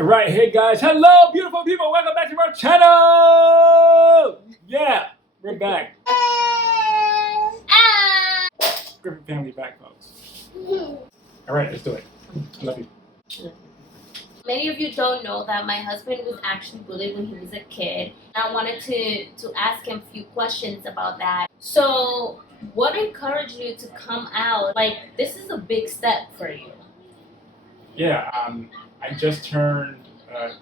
Right, hey guys, hello beautiful people, welcome back to our channel! Yeah, we're back. Griffin family back, folks. Alright, let's do it. I love you. Many of you don't know that my husband was actually bullied when he was a kid. I wanted to ask him a few questions about that. So, what encouraged you to come out? Like, this is a big step for you. Yeah, I just turned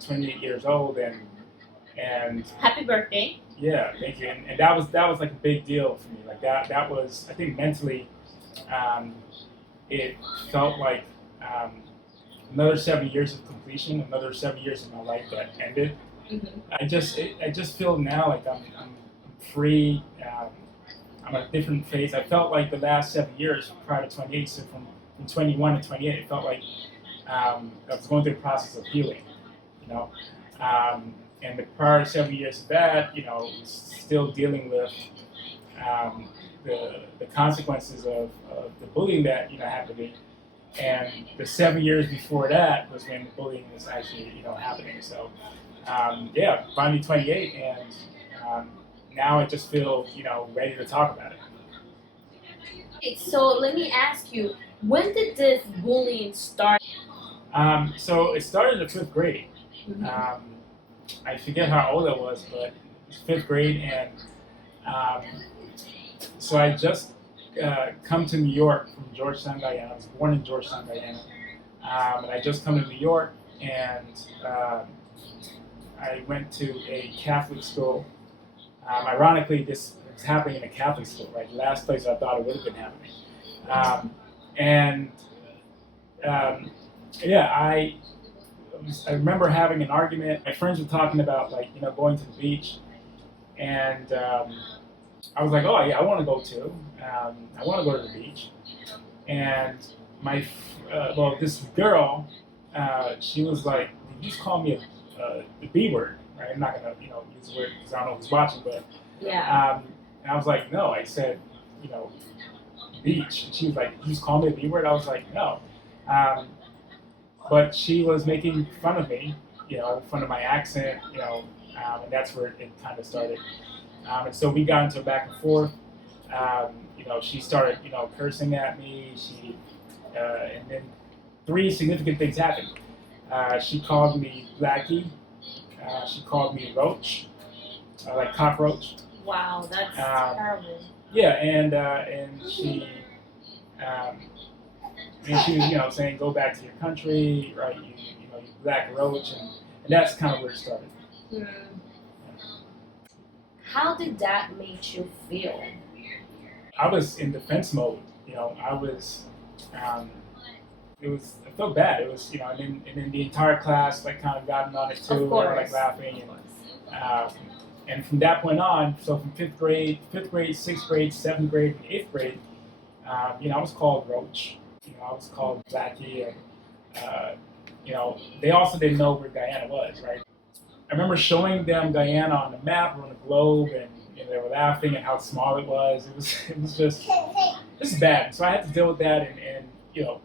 28 years old and Happy birthday. yeah, thank you. And that was like a big deal for me. Like that was, I think mentally, it felt like another 7 years of completion, another 7 years of my life that ended. Mm-hmm. I just feel now like I'm free. I'm at a different phase. I felt like the last 7 years prior to 28, so from 21 to 28, it felt like I was going through the process of healing, you know. And the prior 7 years of that, you know, was still dealing with the consequences of the bullying that happened to me. And the 7 years before that was when the bullying was actually happening. So yeah, finally 28, and now I just feel ready to talk about it. So let me ask you, when did this bullying start? So it started in the fifth grade. Mm-hmm. I forget how old I was, but it was fifth grade, and so I just come to New York from Georgetown, Guyana. I was born in Georgetown, Guyana, and I just come to New York, and I went to a Catholic school. Ironically, this was happening in a Catholic school, right? The last place I thought it would have been happening. And yeah, I remember having an argument. My friends were talking about going to the beach, and I was like, oh yeah, I want to go too. I want to go to the beach. And this girl, she was like, you just call me the B word, right? I'm not gonna use the word because I don't know who's watching, but Yeah. and I was like, no, I said beach. And she was like, you just call me the B word. I was like, no. But she was making fun of me, fun of my accent, and that's where it kind of started. And so we got into a back and forth. She started, cursing at me. And then three significant things happened. She called me Blackie. She called me Roach, like cockroach. Wow, that's terrible. Yeah, and she was, saying, go back to your country, right? You black roach, and that's kind of where it started. Hmm. How did that make you feel? I was in defense mode. I was. I felt bad. It was, and then the entire class kind of got on it too. They were laughing, and from that point on, so from fifth grade, sixth grade, seventh grade, and eighth grade, I was called Roach. I was called Blackie, and they also didn't know where Guyana was, right? I remember showing them Guyana on the map or on the globe, and they were laughing at how small it was. It was just bad. So I had to deal with that, and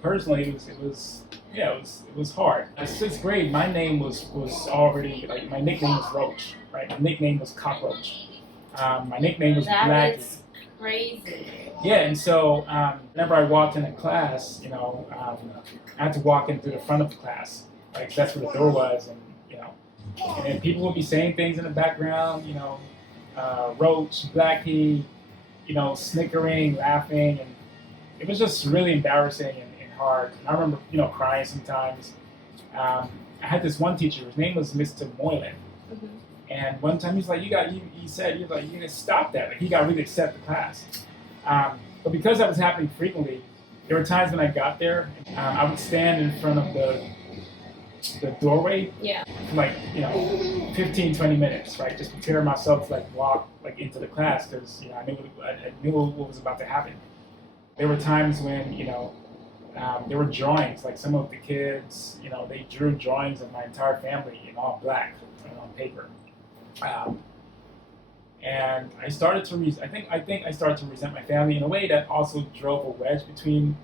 personally, it was hard. In sixth grade, my name was already my nickname was Roach, right? My nickname was Cockroach. My nickname was Blackie. That is crazy. Yeah, and so whenever I walked into class, I had to walk in through the front of the class, like that's where the door was, and then people would be saying things in the background, Roach, Blackie, snickering, laughing, and it was just really embarrassing and hard. And I remember, crying sometimes. I had this one teacher. His name was Mr. Moylan. Mm-hmm. And one time he's like, he said, you gotta stop that. Like he got really upset the class. But because that was happening frequently, there were times when I got there, I would stand in front of the doorway, yeah, for 15, 20 minutes, right? Just prepare myself to walk into the class because I knew what was about to happen. There were times when there were drawings, like some of the kids, they drew drawings of my entire family in all black on paper. And I started to I think I started to resent my family in a way that also drove a wedge between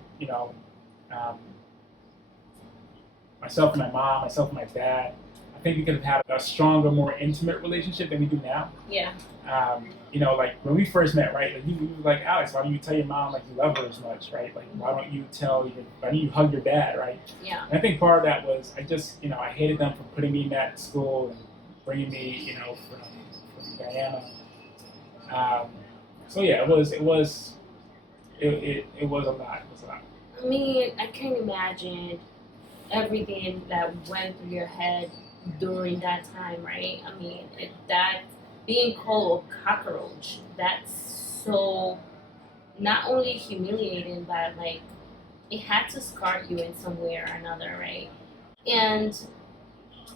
myself and my mom, myself and my dad, I think we could have had a stronger, more intimate relationship than we do now. Yeah. Like when we first met, right? Like you were like, Alex, why don't you tell your mom like you love her as much, right? Like why don't you hug your dad, right? Yeah. And I think part of that was I just, I hated them for putting me in that school and bringing me, from Guyana. So yeah, it was a lot. It was a lot. I mean, I can't imagine everything that went through your head during that time, right? I mean, that being called a cockroach, that's so not only humiliating, but like it had to scar you in some way or another, right? And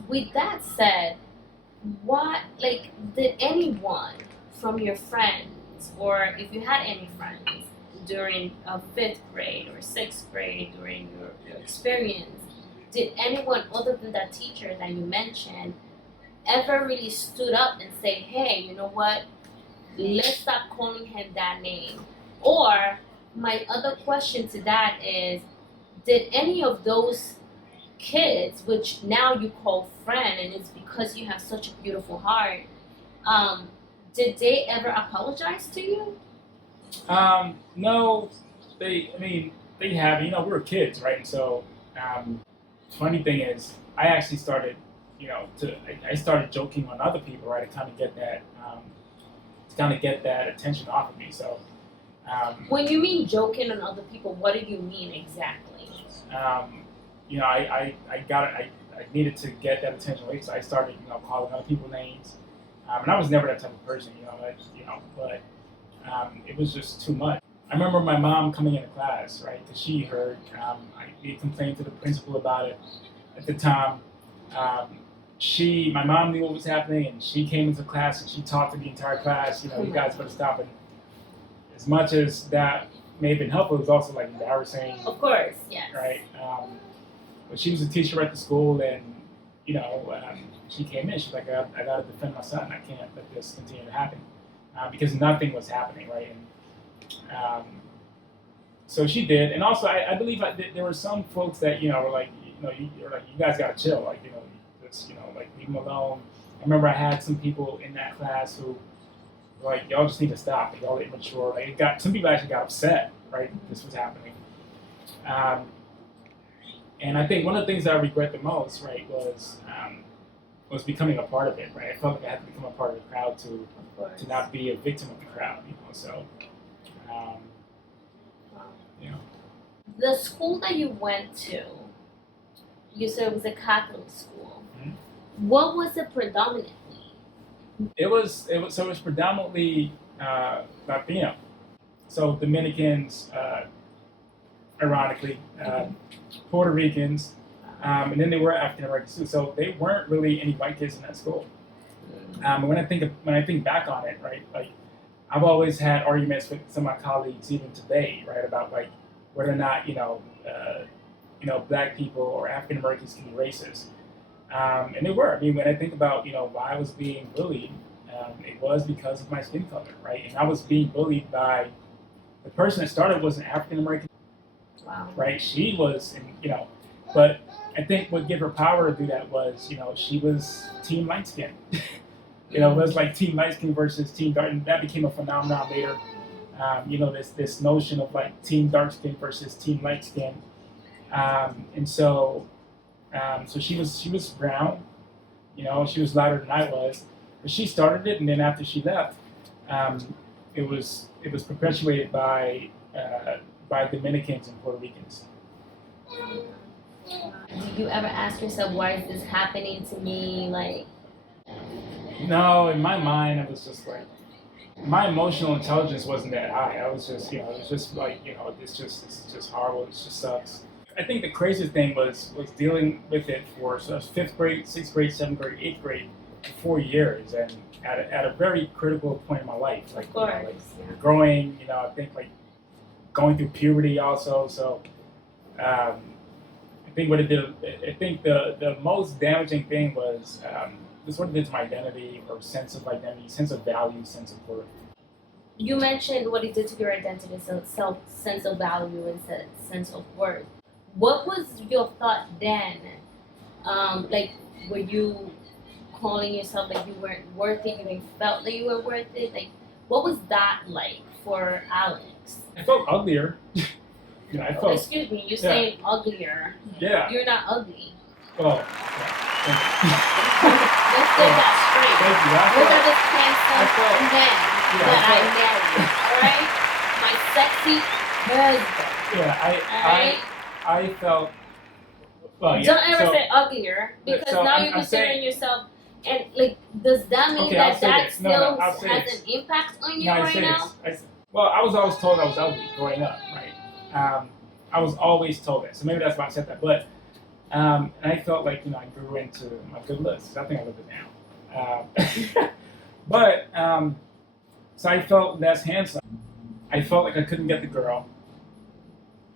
with that said, did anyone from your friends, or if you had any friends during a fifth grade or sixth grade during your experience, did anyone other than that teacher that you mentioned ever really stood up and say, hey, you know what, let's stop calling him that name? Or my other question to that is, did any of those kids, which now you call friend, and it's because you have such a beautiful heart, did they ever apologize to you? No, they have. We were kids, right? And so, funny thing is, I actually started, I started joking on other people, right, to kind of get that attention off of me. So, when you mean joking on other people, what do you mean exactly? I needed to get that attention away, so I started, calling other people names. And I was never that type of person, but it was just too much. I remember my mom coming into class, right, because she heard I complained to the principal about it at the time. My mom knew what was happening, and she came into class and she talked to the entire class. You guys better stop it. As much as that may have been helpful, it was also like embarrassing. Of course, yes. Right. But she was a teacher at the school, and she came in. She's like, I got to defend my son. I can't let this continue to happen because nothing was happening, right? And so she did, and also I believe there were some folks that were like, you guys got to chill, like just like leave him alone. I remember I had some people in that class who were like, y'all just need to stop. Like, y'all immature. Like some people actually got upset, right? This was happening. And I think one of the things that I regret the most, right, was becoming a part of it, right? I felt like I had to become a part of the crowd to not be a victim of the crowd, So, The school that you went to, you said it was a Catholic school. Mm-hmm. What was it predominantly? It was predominantly Latino. So Dominicans, ironically, Puerto Ricans, and then they were African Americans too. So they weren't really any white kids in that school. When I think back on it, right, like I've always had arguments with some of my colleagues even today, right, about like whether or not black people or African Americans can be racist, and they were. I mean, when I think about why I was being bullied, it was because of my skin color, right, and I was being bullied by the person that started was an African American. Wow. Right, she was, but I think what gave her power to do that was, she was team light skin. It was like team light skin versus team dark, and that became a phenomenon later. This notion of like team dark skin versus team light skin, and so she was brown, she was lighter than I was, but she started it, and then after she left, it was perpetuated by Dominicans and Puerto Ricans. Did you ever ask yourself, why is this happening to me? Like, no, in my mind, I was just like, my emotional intelligence wasn't that high. I was just, it was just like, it's just horrible. It just sucks. I think the craziest thing was dealing with it for fifth grade, sixth grade, seventh grade, eighth grade, for 4 years, and at a very critical point in my life, like, of course, growing, I think like going through puberty also. So, I think what it did, I think the most damaging thing was this what it did to my identity, or sense of identity, sense of value, sense of worth. You mentioned what it did to your identity, sense of value, and sense of worth. What was your thought then Like, were you calling yourself like you weren't worth it? You didn't felt that you were worth it? Like, what was that like for Alex? I felt uglier. I felt. Excuse me, you're saying uglier. Yeah. You're not ugly. Well, Let's get that straight. Thank you. Look at this handsome man that I married. All right, my sexy husband. Yeah, I felt. Well, yeah. Don't ever say uglier, because now you're considering yourself. And like, does that mean that still has an impact on you right now? Well, I was always told I was ugly growing up, right? I was always told that, so maybe that's why I said that. But and I felt like I grew into my good looks. I think I look it now. But so I felt less handsome. I felt like I couldn't get the girl,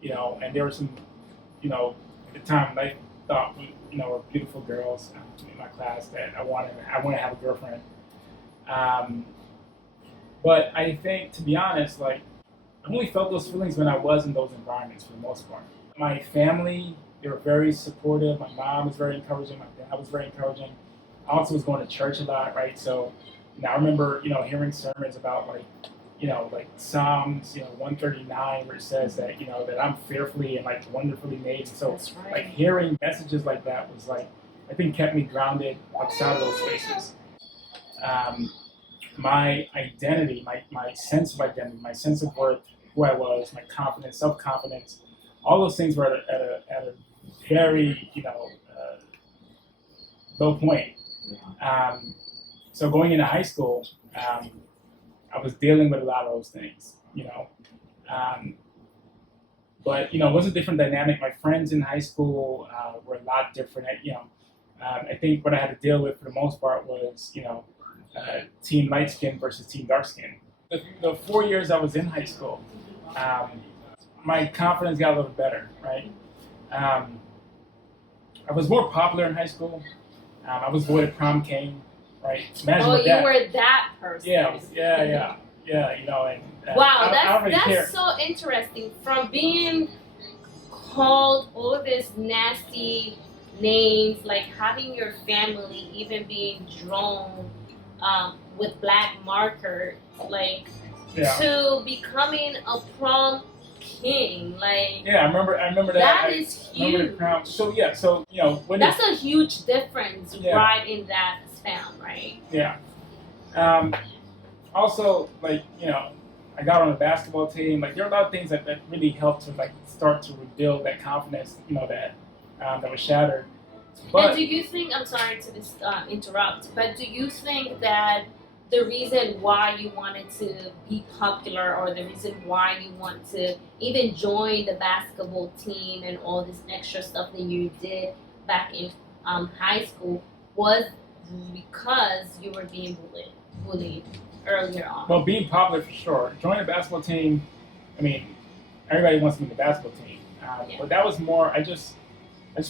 and there were some, at the time I thought were beautiful girls in my class that I wanted to have a girlfriend. But I think, to be honest, like, I only felt those feelings when I was in those environments for the most part. My family, they were very supportive. My mom was very encouraging. My dad was very encouraging. I also was going to church a lot, right? So, I remember, hearing sermons about like Psalms, 139, where it says that, that I'm fearfully and like wonderfully made. And so, like, hearing messages like that was like, I think, kept me grounded outside of those spaces. My identity, my sense of identity, my sense of worth, who I was, my confidence, self-confidence, all those things were at a very, low point. So going into high school, I was dealing with a lot of those things, but it was a different dynamic. My friends in high school were a lot different. I think what I had to deal with for the most part was, team light skin versus team dark skin. The 4 years I was in high school, my confidence got a little better, right? I was more popular in high school. I was voted prom king, right? Imagine you were that person. Yeah. And wow, I really that's care. So interesting. From being called all this nasty names, like having your family even being drawn with black marker, like to becoming a prom king, like I remember that. That is huge. So when that's a huge difference, right in that span, right? Yeah. Also, like, I got on the basketball team. Like, there are a lot of things that really helped to like start to rebuild that confidence, that was shattered. But and do you think, I'm sorry to interrupt, but do you think that the reason why you wanted to be popular, or the reason why you want to even join the basketball team and all this extra stuff that you did back in high school, was because you were being bullied earlier on? Well, being popular for sure. Joining the basketball team, I mean, everybody wants to be in the basketball team. But that was more, I just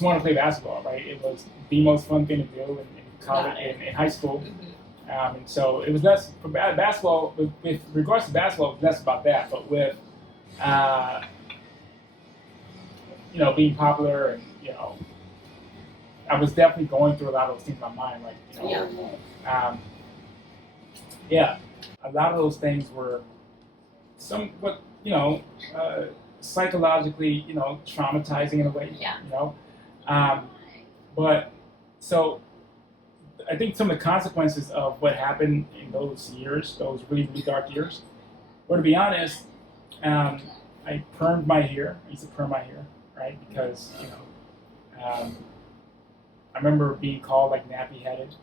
wanted to play basketball, right? It was the most fun thing to do in college, in high school. Mm-hmm. And so it was less, for basketball, with regards to basketball, it was less about that. But with, being popular and, I was definitely going through a lot of those things in my mind. Like, a lot of those things were somewhat, psychologically, traumatizing in a way. But so I think some of the consequences of what happened in those years, those really, really dark years, were, to be honest, I permed my hair. I used to perm my hair, right? Because, I remember being called like nappy-headed,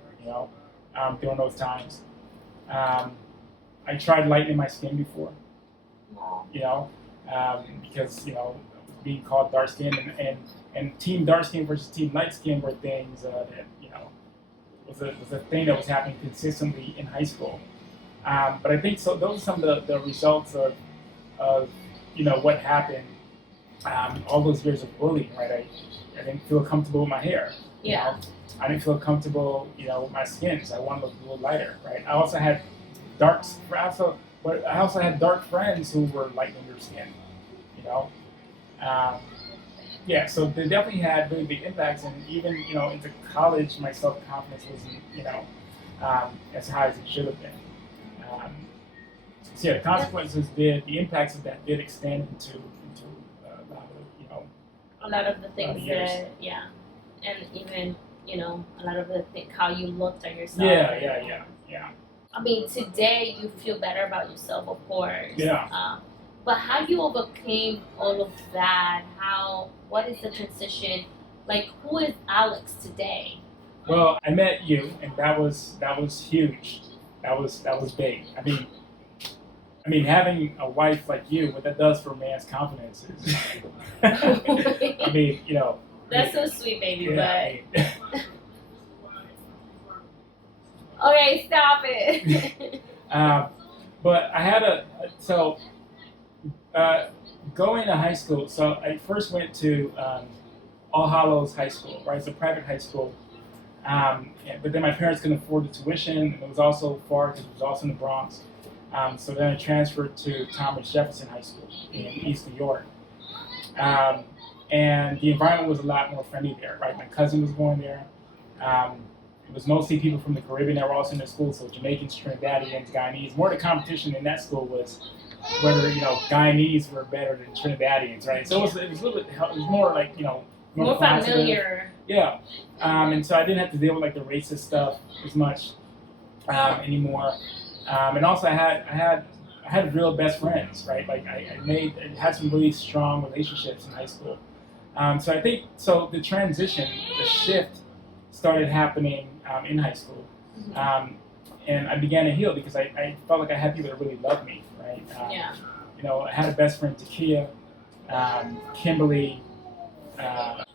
during those times. I tried lightening my skin before, because, being called dark skin and team dark skin versus team light skin were things that, was a thing that was happening consistently in high school. But I think so. Those are some of the results of what happened. All those years of bullying, right? I didn't feel comfortable with my hair. I didn't feel comfortable, with my skin, so I wanted to look a little lighter, right? I also had dark friends who were lightening their skin, yeah, so they definitely had really big impacts, and even into college, my self confidence wasn't as high as it should have been. Um, so yeah, the consequences the impacts of that did extend into a lot of a lot of the things years. that and even a lot of the how you looked at yourself. Yeah. I mean, today you feel better about yourself, of course. Yeah. But how you overcame all of that? What is the transition? Like, who is Alex today? Well, I met you, and that was huge. That was big. I mean, having a wife like you, what that does for a man's confidence is. I mean, That's so sweet, baby. Yeah, But okay, stop it. But I had going to high school. So I first went to All Hallows High School, right? It's a private high school. But then my parents couldn't afford the tuition, and it was also far because it was also in the Bronx. So then I transferred to Thomas Jefferson High School in East New York. And the environment was a lot more friendly there, right? My cousin was going there. It was mostly people from the Caribbean that were also in the school, so Jamaicans, Trinidadians, Guyanese. More the competition in that school was whether Guyanese were better than Trinidadians, right? So it was a little bit, it was more like more familiar. Yeah, and so I didn't have to deal with like the racist stuff as much anymore. And also I had real best friends, right? Like I had some really strong relationships in high school. So I think the transition, the shift, started happening in high school, and I began to heal because I felt like I had people that really loved me, right? I had a best friend, Takia, Kimberly,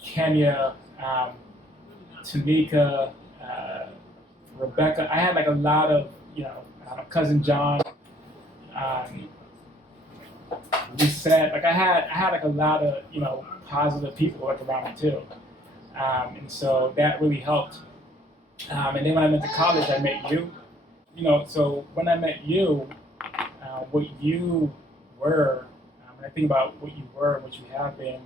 Kenya, Tamika, Rebecca. I had like a lot of cousin John. Reset. Like I had like a lot of positive people like around me too, and so that really helped. And then when I went to college, I met you. So when I met you, what you were, when I think about what you were and what you have been,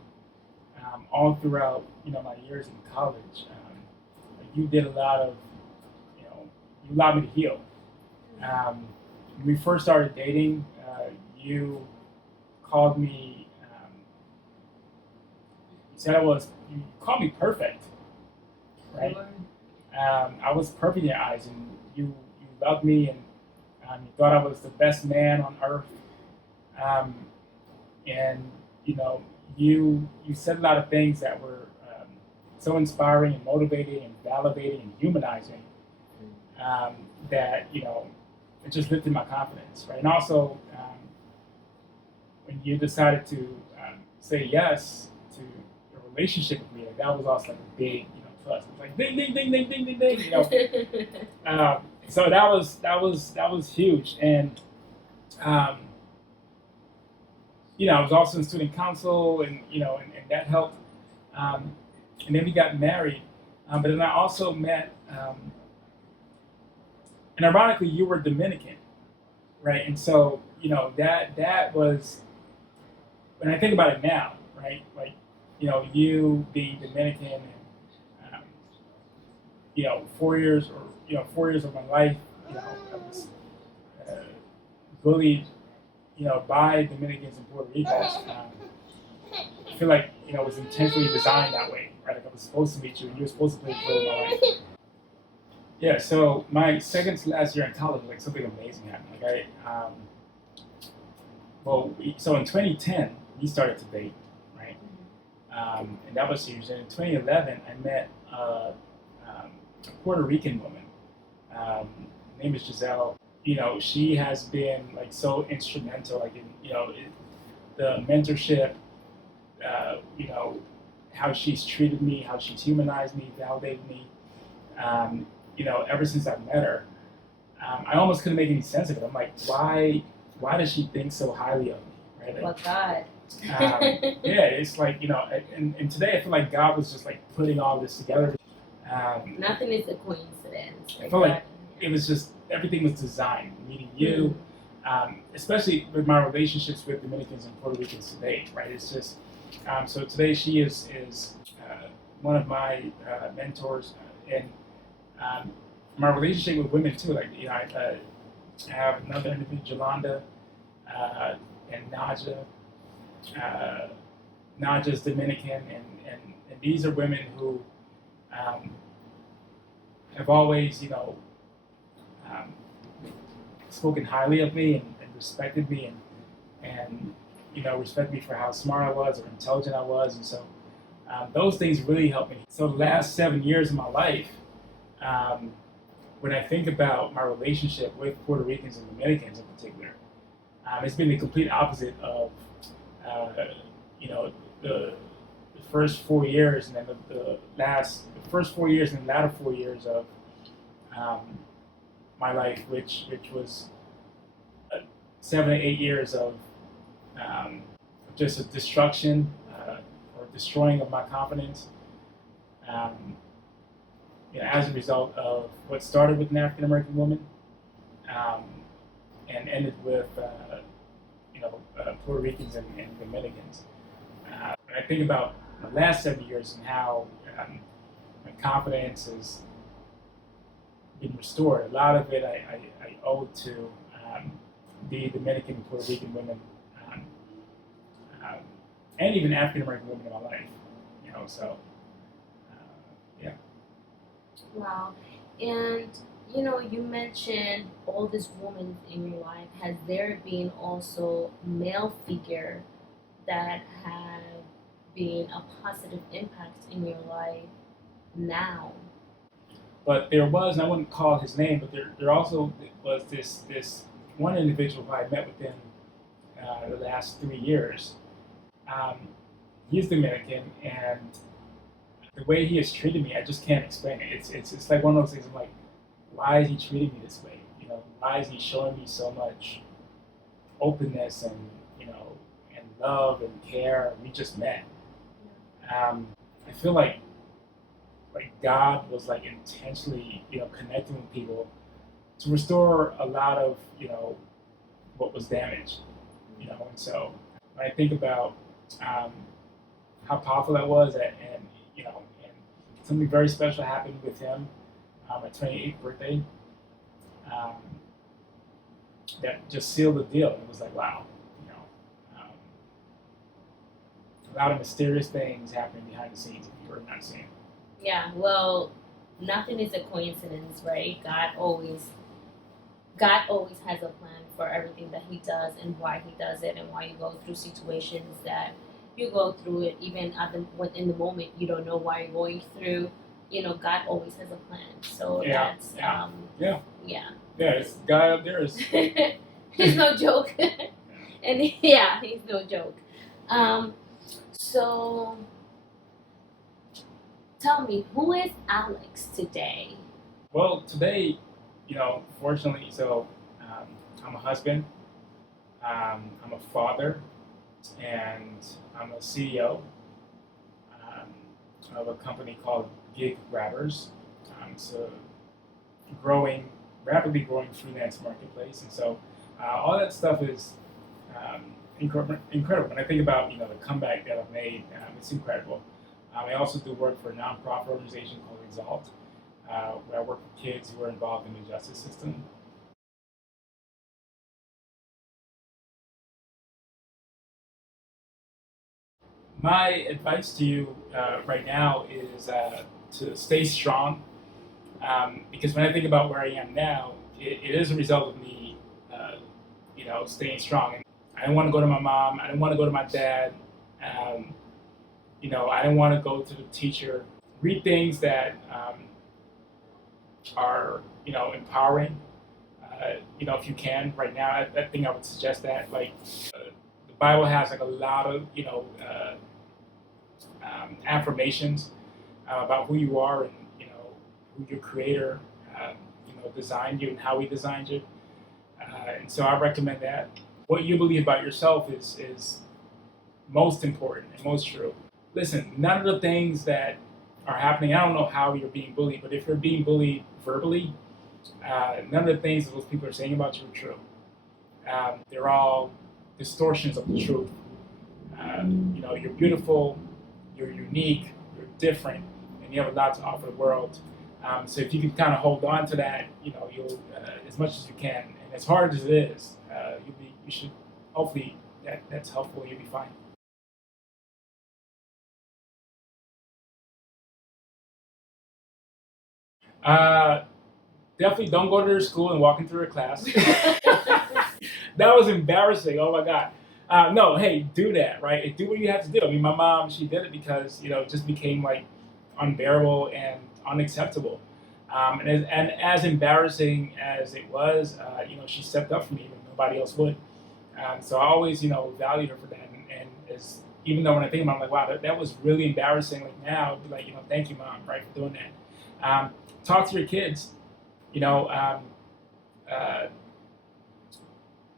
all throughout my years in college, you did a lot of, you allowed me to heal. When we first started dating, you called me. You called me perfect, right? I was perfect in your eyes, and you loved me, and you thought I was the best man on earth. And you said a lot of things that were so inspiring and motivating and validating and humanizing that it just lifted my confidence, right? And also when you decided to say yes to a relationship with me, like, that was also like a big plus. It was like ding ding ding ding ding ding ding. So that was huge, and I was also in student council, and and that helped. And then we got married, but then I also met. And ironically, you were Dominican, right? And so that was, when I think about it now, right? Like you being Dominican, and 4 years of my life, I was bullied, by Dominicans and Puerto Ricans. I feel like it was intentionally designed that way, right? Like I was supposed to meet you, and you were supposed to play a role in my life. Yeah, so my second to last year in college, like something amazing happened. Like so in 2010 we started to date, right? And that was huge. And in 2011, I met a Puerto Rican woman. Her name is Giselle. She has been like so instrumental, like in the mentorship. How she's treated me, how she's humanized me, validated me. Ever since I met her, I almost couldn't make any sense of it. I'm like, why does she think so highly of me, right? Well, God. Yeah, it's like, and today I feel like God was just like putting all this together. Nothing is a coincidence. I felt like it was just, everything was designed. Meeting you, especially with my relationships with Dominicans and Puerto Ricans today, right? It's just, So today she is one of my mentors, and um, my relationship with women too. Like I have another individual, Jolanda, and Naja. Uh, Naja's Dominican, and these are women who um, have always, um, spoken highly of me and respected me and respect me for how smart I was or intelligent I was, and so those things really helped me. So the last 7 years of my life, um, when I think about my relationship with Puerto Ricans and Dominicans in particular, it's been the complete opposite of uh, you know the first 4 years and then the first 4 years and the latter 4 years of um, my life, which was 7 or 8 years of just a destruction or destroying of my confidence, um, as a result of what started with an African American woman um, and ended with Puerto Ricans and Dominicans. When I think about the last 7 years and how my confidence has been restored, a lot of it I owe to the Dominican and Puerto Rican women, um, um, and even African American women in my life. So yeah. Wow. And you mentioned all these women in your life. Has there been also male figure that have been a positive impact in your life now? But there was, and I wouldn't call his name, but there also was this one individual who I met within the last 3 years. Um, he's Dominican, and the way he has treated me, I just can't explain it. It's like one of those things. I'm like, why is he treating me this way? Why is he showing me so much openness and love and care? We just met. I feel like God was like intentionally connecting with people to restore a lot of what was damaged. And so when I think about how powerful that was, and something very special happened with him on my 28th birthday. Um, that just sealed the deal. It was like, wow, a lot of mysterious things happening behind the scenes if you were not seeing. Yeah, well, nothing is a coincidence, right? God always has a plan for everything that He does and why He does it and why you go through situations that you go through it. Even in the moment, you don't know why you're going through. God always has a plan. So that's yeah. It's God up there is. He's no joke, and he's no joke. So tell me, who is Alex today? Well, today, fortunately, so I'm a husband, I'm a father, and I'm a CEO of a company called Gig Grabbers. It's a rapidly growing freelance marketplace, and so all that stuff is incredible. When I think about the comeback that I've made, it's incredible. I also do work for a nonprofit organization called Exalt, where I work with kids who are involved in the justice system. My advice to you right now is to stay strong, because when I think about where I am now, it is a result of me, staying strong. And I didn't want to go to my mom. I didn't want to go to my dad. Um, I didn't want to go to the teacher. Read things that are, empowering. If you can, right now, I think I would suggest that. Like, the Bible has like a lot of, affirmations about who you are and who your Creator, designed you and how He designed you. And so I recommend that. What you believe about yourself is most important and most true. Listen, none of the things that are happening, I don't know how you're being bullied, but if you're being bullied verbally, none of the things that those people are saying about you are true. They're all distortions of the truth. You're beautiful, you're unique, you're different, and you have a lot to offer the world. So if you can kind of hold on to that, you'll as much as you can, and as hard as it is, you should hopefully that's helpful. You'll be fine. Definitely don't go to their school and walk into their class. That was embarrassing. Oh my God. No, hey, do that, right? Do what you have to do. I mean, my mom, she did it because, it just became like unbearable and unacceptable. And as embarrassing as it was, she stepped up for me when nobody else would. So I always, valued her for that. And as, even though when I think about it, I'm like, wow, that was really embarrassing. Like now, I'd be like, thank you, Mom, right, for doing that. Talk to your kids. Uh,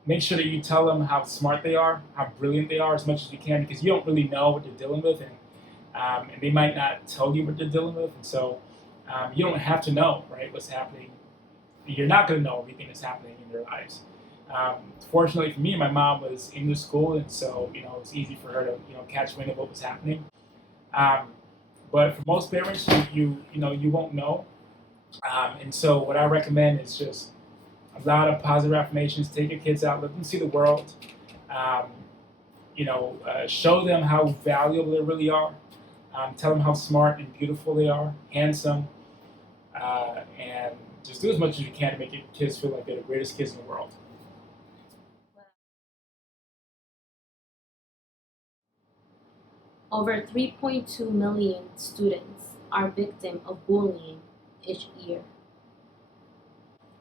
Make sure that you tell them how smart they are, how brilliant they are, as much as you can, because you don't really know what they're dealing with, and they might not tell you what they're dealing with, and so you don't have to know, right, what's happening. You're not going to know everything that's happening in their lives. Fortunately for me, my mom was in the school, and so it was easy for her to catch wind of what was happening. But for most parents, you won't know, and so what I recommend is just a lot of positive affirmations. Take your kids out, let them see the world. Um, Show them how valuable they really are. Tell them how smart and beautiful they are, handsome, and just do as much as you can to make your kids feel like they're the greatest kids in the world. Over 3.2 million students are victim of bullying each year.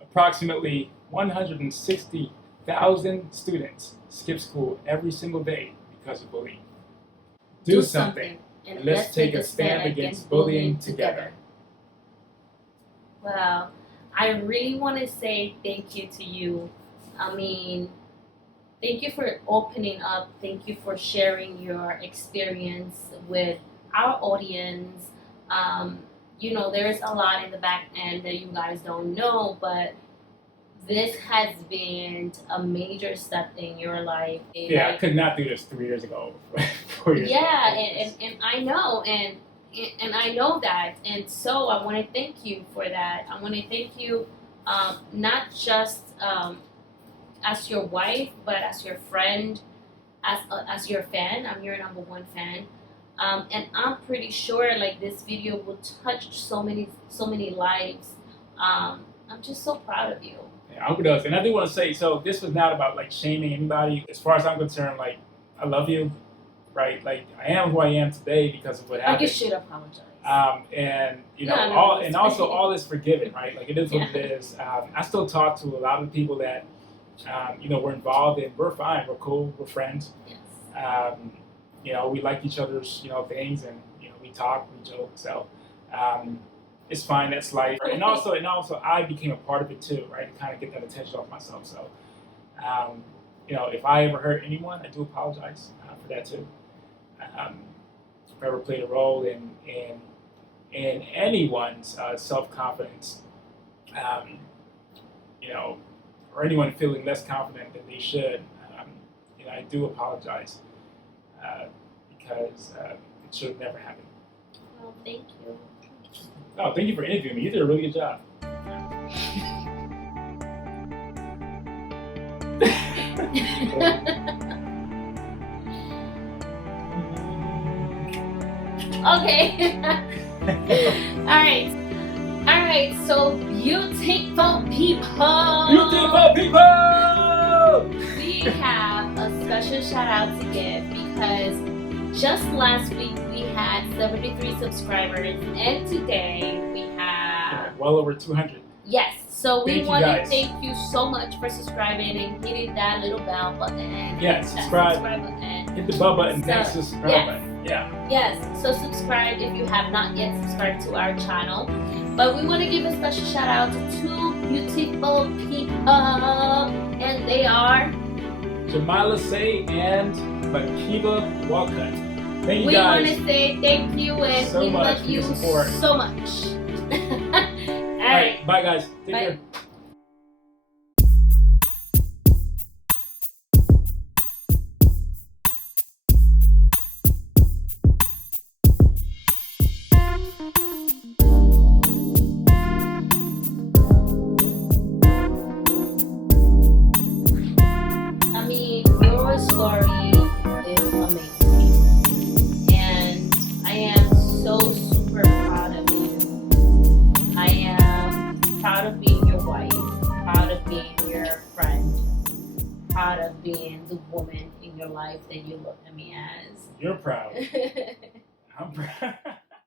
Approximately 160,000 students skip school every single day because of bullying. Do something, and let's take a stand against bullying together. Well, I really want to say thank you to you. I mean, thank you for opening up. Thank you for sharing your experience with our audience. There's a lot in the back end that you guys don't know, but this has been a major step in your life. Yeah, I could not do this 3 years ago, 4 years ago. Yeah, and I know, and I know that, and so I want to thank you for that. I want to thank you, not just as your wife, but as your friend, as your fan. I'm your number one fan, and I'm pretty sure like this video will touch so many lives. I'm just so proud of you. Yeah, I hope it does. And I do want to say, so this was not about like shaming anybody. As far as I'm concerned, like I love you, right? Like I am who I am today because of what happened. Like you should apologize. All is forgiven, right? Like it is what it is. I still talk to a lot of people that we're involved in. We're fine. We're cool. We're friends. Yes. We like each other's things, and we talk, we joke. So. It's fine. That's life, and also, I became a part of it too, right? To kind of get that attention off myself. So, if I ever hurt anyone, I do apologize for that too. If I ever played a role in anyone's self-confidence, or anyone feeling less confident than they should, I do apologize because it should have never happened. Well, thank you. Oh, thank you for interviewing me. You did a really good job. Okay. All right. So beautiful people. We have a special shout out to give because just last week we had 73 subscribers, and today we have well over 200. Yes, so we want to thank you so much for subscribing and hitting that little bell button. Yeah, subscribe button. Hit the bell button next to the subscribe button. Yeah. Yes, so subscribe if you have not yet subscribed to our channel. But we want to give a special shout out to two beautiful people, and they are Jamila Say and Makiba Walcott. Thank you we guys. want to say thank you, and so we much love you support. so much. All right. Bye, guys. Take Bye. care. proud of being the woman in your life that you look at me as. You're proud. I'm proud.